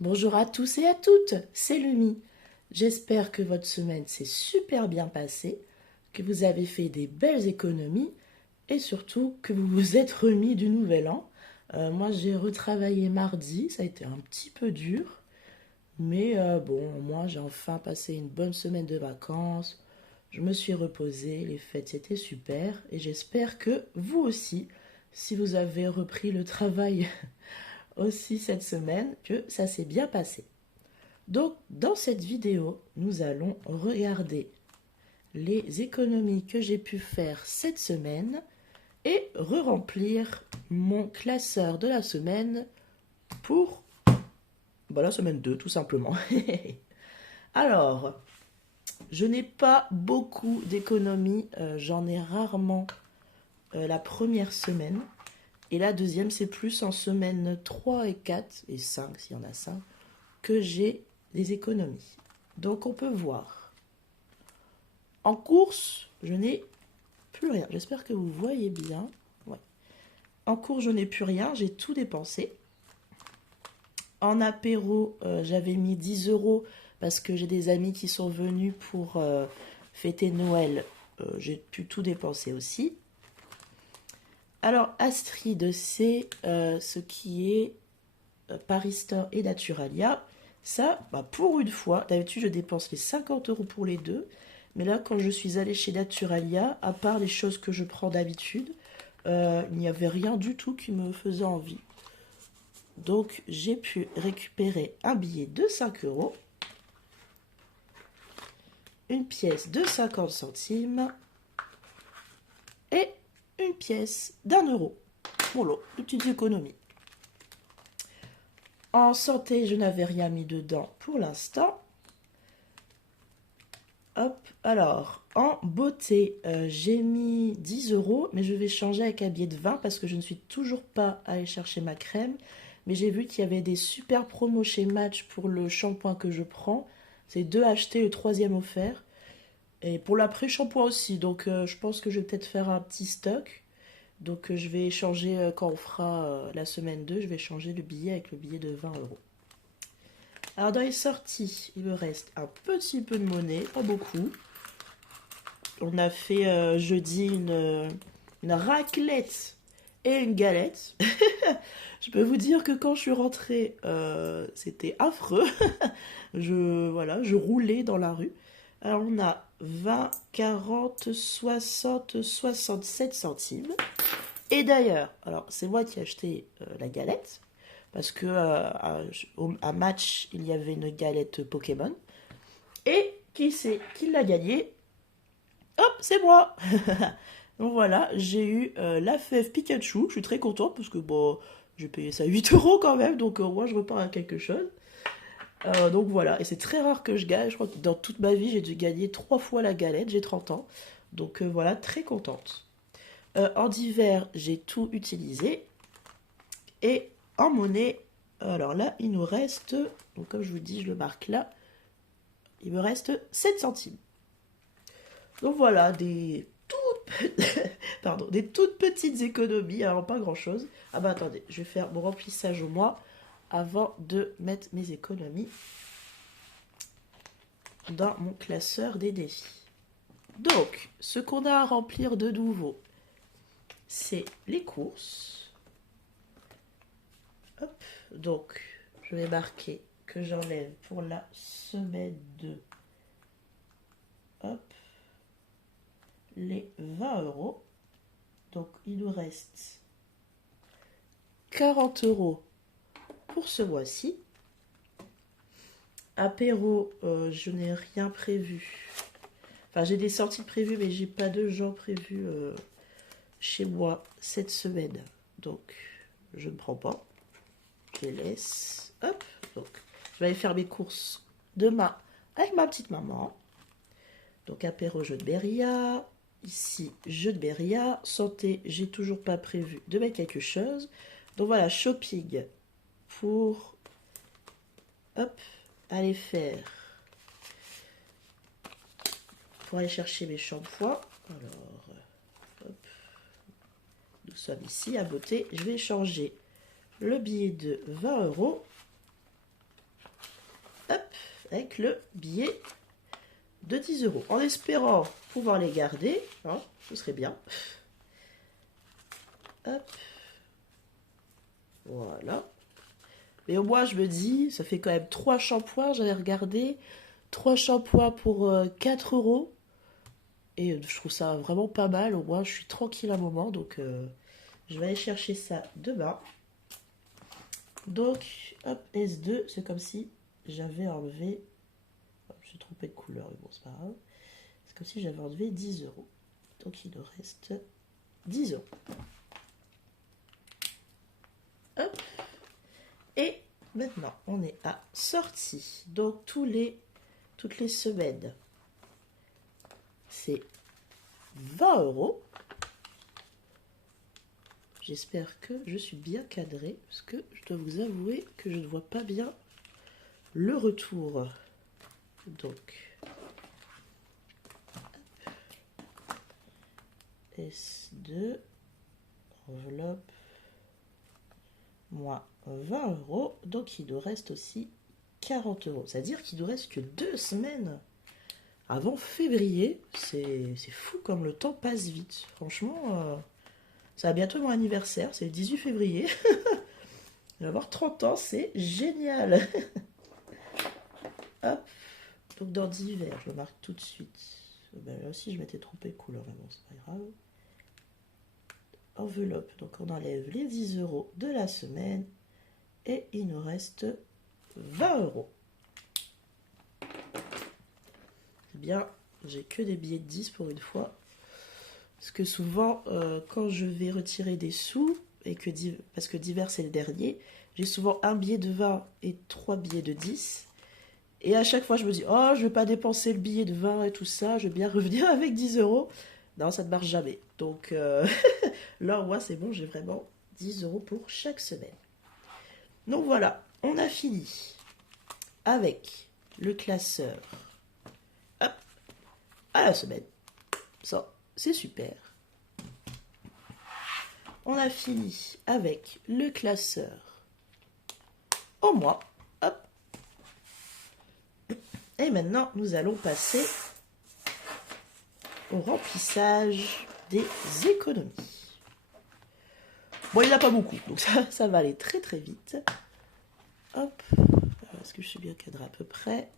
Bonjour à tous et à toutes, c'est Lumi. J'espère que votre semaine s'est super bien passée, que vous avez fait des belles économies et surtout que vous vous êtes remis du nouvel an. Moi j'ai retravaillé mardi, ça a été un petit peu dur, mais bon, moi j'ai enfin passé une bonne semaine de vacances, je me suis reposée, les fêtes c'était super et j'espère que vous aussi, si vous avez repris le travail aussi cette semaine, que ça s'est bien passé. Donc, dans cette vidéo, nous allons regarder les économies que j'ai pu faire cette semaine et re-remplir mon classeur de la semaine pour la semaine 2, tout simplement. Alors, je n'ai pas beaucoup d'économies, j'en ai rarement la première semaine. Et la deuxième, c'est plus en semaine 3 et 4 et 5 s'il y en a 5, que j'ai des économies. Donc on peut voir. En course, je n'ai plus rien. J'espère que vous voyez bien. Ouais. En course, je n'ai plus rien. J'ai tout dépensé. En apéro, j'avais mis 10 euros parce que j'ai des amis qui sont venus pour fêter Noël. J'ai pu tout dépenser aussi. Alors, Astrid, c'est ce qui est Paris Store et Naturalia. Ça, pour une fois, d'habitude, je dépense les 50 euros pour les deux. Mais là, quand je suis allée chez Naturalia, à part les choses que je prends d'habitude, il n'y avait rien du tout qui me faisait envie. Donc, j'ai pu récupérer un billet de 5 euros, une pièce de 50 centimes et une pièce d'1 euro. Voilà, de petites économies. En santé, je n'avais rien mis dedans pour l'instant. Hop, alors, en beauté, j'ai mis 10 euros, mais je vais changer avec un billet de 20 parce que je ne suis toujours pas allée chercher ma crème. Mais j'ai vu qu'il y avait des super promos chez Match pour le shampoing que je prends. C'est 2 achetés, le troisième offert. Et pour l'après-shampoing aussi, donc je pense que je vais peut-être faire un petit stock. Donc je vais changer, quand on fera la semaine 2, je vais changer le billet avec le billet de 20 euros. Alors dans les sorties, il me reste un petit peu de monnaie, pas beaucoup. On a fait jeudi une raclette et une galette. Je peux vous dire que quand je suis rentrée, c'était affreux. Je roulais dans la rue. Alors on a 20, 40, 60, 67 centimes. Et d'ailleurs, alors c'est moi qui ai acheté la galette. Parce que à Match, il y avait une galette Pokémon. Et qui c'est qui l'a gagnée? Hop, c'est moi. Donc voilà, j'ai eu la fève Pikachu. Je suis très contente parce que bon, j'ai payé ça 8 euros quand même. Donc moi, je repars à quelque chose. Donc voilà, et c'est très rare que je gagne. Je crois que dans toute ma vie, j'ai dû gagner 3 fois la galette. J'ai 30 ans. Donc voilà, très contente. En divers, j'ai tout utilisé. Et en monnaie, alors là, il nous reste, donc comme je vous dis, je le marque là, il me reste 7 centimes. Donc voilà, pardon, des toutes petites économies, alors pas grand chose. Ah bah attendez, je vais faire mon remplissage au mois avant de mettre mes économies dans mon classeur des défis. Donc, ce qu'on a à remplir de nouveau, c'est les courses. Hop, donc je vais marquer que j'enlève pour la semaine 2, hop, les 20 euros. Donc il nous reste 40 euros pour ce mois-ci. Apéro, je n'ai rien prévu. Enfin, j'ai des sorties prévues, mais j'ai pas de gens prévus chez moi cette semaine. Donc, je ne prends pas. Je les laisse. Hop. Donc, je vais aller faire mes courses demain avec ma petite maman. Donc, apéro, jeu de Beria. Ici, jeu de Beria. Santé, j'ai toujours pas prévu de mettre quelque chose. Donc, voilà, shopping pour... Hop. Aller faire... Pour aller chercher mes shampoings. Alors, hop. Nous sommes ici à beauté. Je vais changer le billet de 20 euros hop, avec le billet de 10 euros. En espérant pouvoir les garder, hein, ce serait bien. Hop. Voilà. Mais au moins, je me dis, ça fait quand même 3 shampoings, j'avais regardé. 3 shampoings pour 4 euros. Et je trouve ça vraiment pas mal. Au moins, je suis tranquille un moment. Donc, je vais aller chercher ça demain. Donc, hop, S2, c'est comme si j'avais enlevé... Oh, je me suis trompé de couleur, mais bon, c'est pas grave. C'est comme si j'avais enlevé 10 euros. Donc, il nous reste 10 euros. Hop. Et maintenant, on est à sortie. Donc, toutes les semaines, c'est 20 euros. J'espère que je suis bien cadrée, parce que je dois vous avouer que je ne vois pas bien le retour. Donc, S2, enveloppe, moins 20 euros. Donc, il nous reste aussi 40 euros. C'est-à-dire qu'il nous reste que 2 semaines avant février. C'est fou comme le temps passe vite. Franchement, ça va bientôt mon anniversaire. C'est le 18 février. Je vais avoir 30 ans. C'est génial. Hop. Donc, dans d'hiver, je le marque tout de suite. Ben, là aussi, je m'étais trompée de couleur. Mais bon, c'est pas grave. Enveloppe. Donc, on enlève les 10 euros de la semaine. Et il nous reste 20 euros. C'est bien, j'ai que des billets de 10 pour une fois. Parce que souvent, quand je vais retirer des sous, parce que d'hiver c'est le dernier, j'ai souvent un billet de 20 et 3 billets de 10. Et à chaque fois, je me dis, oh, je vais pas dépenser le billet de 20 et tout ça, je vais bien revenir avec 10 euros. Non, ça ne marche jamais. Donc là, moi, c'est bon, j'ai vraiment 10 euros pour chaque semaine. Donc voilà, on a fini avec le classeur. Hop, à la semaine. Ça, c'est super. On a fini avec le classeur au mois. Hop. Et maintenant, nous allons passer au remplissage des économies. Bon, il n'y en a pas beaucoup, donc ça va aller très très vite. Hop. Est-ce que je suis bien cadré à peu près?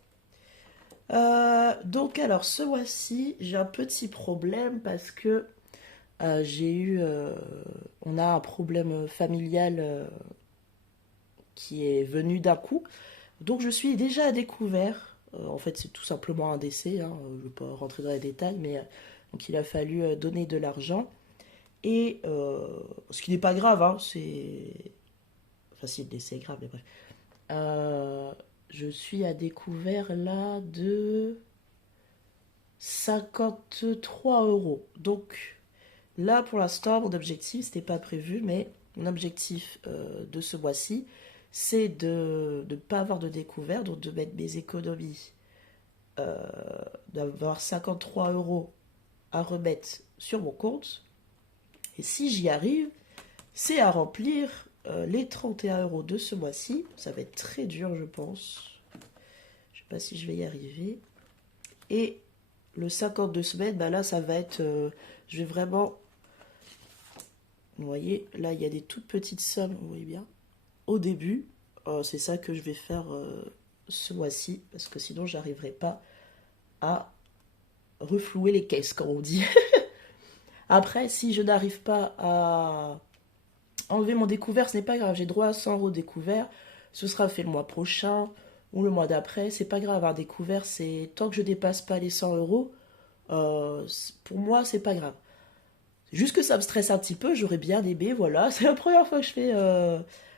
Donc alors, ce mois-ci, j'ai un petit problème parce que on a un problème familial qui est venu d'un coup. Donc je suis déjà à découvert. En fait, c'est tout simplement un décès. Hein. Je ne vais pas rentrer dans les détails, mais donc il a fallu donner de l'argent. Et ce qui n'est pas grave, hein, c'est... Enfin, si le décès est grave, mais bref. Je suis à découvert là de 53 euros. Donc là, pour l'instant, mon objectif, c'était pas prévu, mais mon objectif de ce mois-ci, c'est de ne pas avoir de découvert, donc de mettre mes économies, d'avoir 53 euros à remettre sur mon compte. Et si j'y arrive, c'est à remplir les 31 euros de ce mois-ci. Ça va être très dur, je pense. Je ne sais pas si je vais y arriver. Et le 52 semaines, bah là, ça va être... je vais vraiment... Vous voyez, là, il y a des toutes petites sommes, vous voyez bien. Au début, c'est ça que je vais faire ce mois-ci, parce que sinon, j'arriverai pas à reflouer les caisses, comme on dit. Après, si je n'arrive pas à enlever mon découvert, ce n'est pas grave. J'ai droit à 100 euros découvert. Ce sera fait le mois prochain ou le mois d'après. C'est pas grave. Un découvert, c'est tant que je dépasse pas les 100 euros, pour moi, c'est pas grave. Juste que ça me stresse un petit peu. J'aurais bien aimé, voilà. C'est la première fois que je fais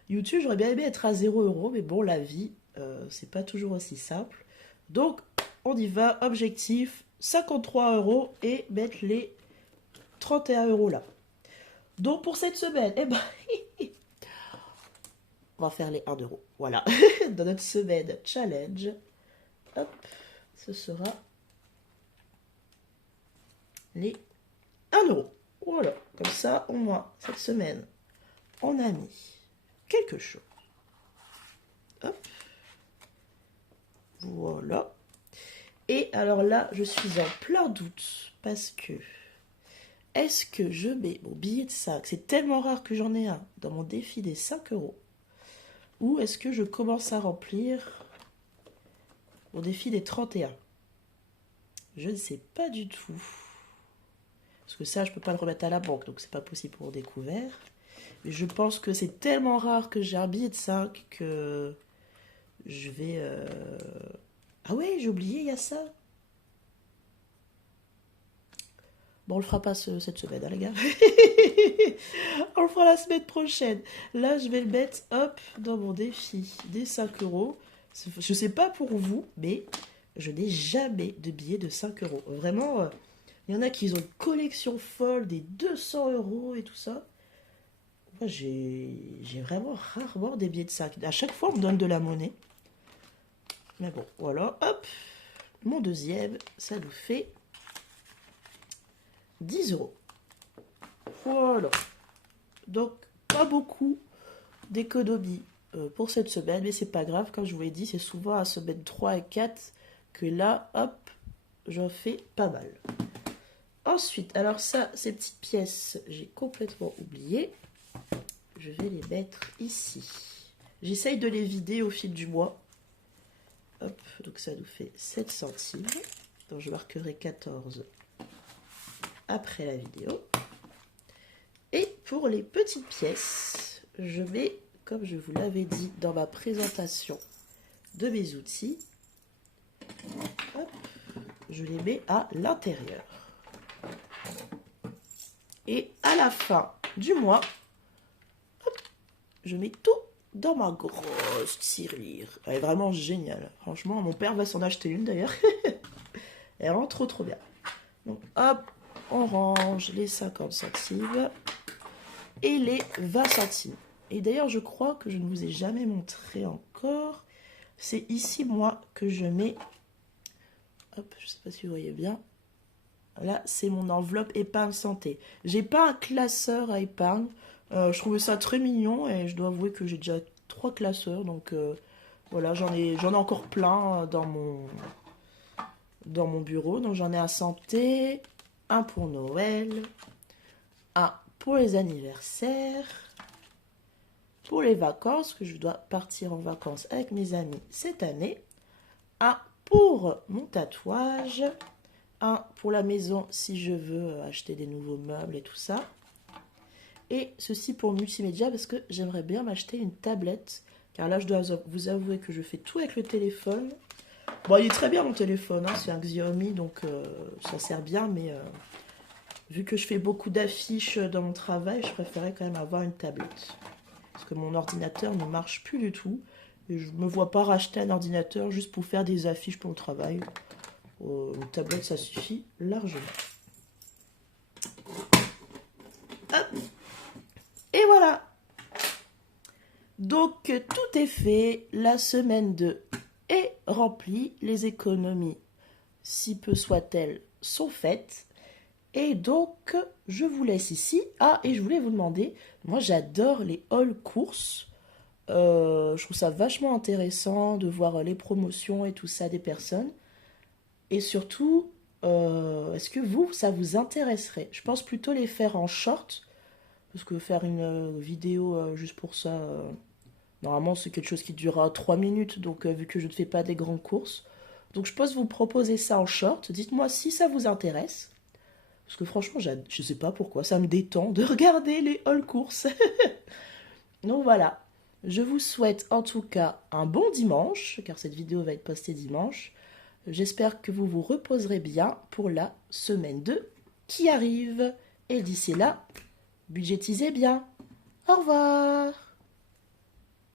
YouTube. J'aurais bien aimé être à 0 euros. Mais bon, la vie, c'est pas toujours aussi simple. Donc, on y va. Objectif 53 euros et mettre les 31 euros là. Donc pour cette semaine, eh ben, on va faire les 1 euro. Voilà. Dans notre semaine challenge, hop, ce sera les 1 euro. Voilà. Comme ça, au moins, cette semaine, on a mis quelque chose. Hop. Et alors là, je suis en plein doute parce que est-ce que je mets mon billet de 5, c'est tellement rare que j'en ai un, dans mon défi des 5 euros, ou est-ce que je commence à remplir mon défi des 31? Je ne sais pas du tout. Parce que ça, je ne peux pas le remettre à la banque, donc c'est pas possible pour découvert. Mais je pense que c'est tellement rare que j'ai un billet de 5 que je vais... Ah ouais, j'ai oublié, il y a ça. Bon, on le fera pas cette semaine, hein, les gars. On le fera la semaine prochaine. Là, je vais le mettre, hop, dans mon défi des 5 euros. Je sais pas pour vous, mais je n'ai jamais de billets de 5 euros. Vraiment, il y en a qui ont une collection folle des 200 euros et tout ça. Moi, j'ai vraiment rarement des billets de 5. À chaque fois, on me donne de la monnaie. Mais bon, voilà, hop. Mon deuxième, ça nous fait 10 euros. Voilà. Donc, pas beaucoup d'économie pour cette semaine, mais c'est pas grave. Comme je vous l'ai dit, c'est souvent à semaine 3 et 4 que là, hop, j'en fais pas mal. Ensuite, alors ça, ces petites pièces, j'ai complètement oublié. Je vais les mettre ici. J'essaye de les vider au fil du mois. Hop, donc ça nous fait 7 centimes. Donc je marquerai 14 après la vidéo. Et pour les petites pièces, je mets, comme je vous l'avais dit dans ma présentation de mes outils, hop, je les mets à l'intérieur. Et à la fin du mois, hop, je mets tout dans ma grosse tirelire. Elle est vraiment géniale. Franchement, mon père va s'en acheter une d'ailleurs. Elle rend trop bien. Donc hop, on range les 50 centimes et les 20 centimes. Et d'ailleurs, je crois que je ne vous ai jamais montré encore. C'est ici, moi, que je mets... Hop, je ne sais pas si vous voyez bien. Là, c'est mon enveloppe épargne santé. J'ai pas un classeur à épargne. Je trouvais ça très mignon et je dois avouer que j'ai déjà 3 classeurs. Donc voilà, j'en ai encore plein dans mon bureau. Donc j'en ai un santé, un pour Noël, un pour les anniversaires, pour les vacances, que je dois partir en vacances avec mes amis cette année, un pour mon tatouage, un pour la maison si je veux acheter des nouveaux meubles et tout ça. Et ceci pour multimédia parce que j'aimerais bien m'acheter une tablette. Car là, je dois vous avouer que je fais tout avec le téléphone. Bon, il est très bien mon téléphone, hein, c'est un Xiaomi, donc ça sert bien. Mais vu que je fais beaucoup d'affiches dans mon travail, je préférais quand même avoir une tablette. Parce que mon ordinateur ne marche plus du tout. Et je ne me vois pas racheter un ordinateur juste pour faire des affiches pour le travail. Une tablette, ça suffit largement. Hop. Et voilà. Donc, tout est fait. La semaine 2 est remplie. Les économies, si peu soient-elles, sont faites. Et donc, je vous laisse ici. Ah, et je voulais vous demander, moi j'adore les haul courses. Je trouve ça vachement intéressant de voir les promotions et tout ça des personnes. Et surtout, est-ce que ça vous intéresserait? Je pense plutôt les faire en short, parce que faire une vidéo juste pour ça, normalement c'est quelque chose qui durera 3 minutes, donc vu que je ne fais pas des grandes courses. Donc je pense vous proposer ça en short, dites-moi si ça vous intéresse. Parce que franchement, je sais pas pourquoi, ça me détend de regarder les haul courses. Donc voilà, je vous souhaite en tout cas un bon dimanche, car cette vidéo va être postée dimanche. J'espère que vous vous reposerez bien pour la semaine 2 qui arrive. Et d'ici là, budgétisez bien. Au revoir.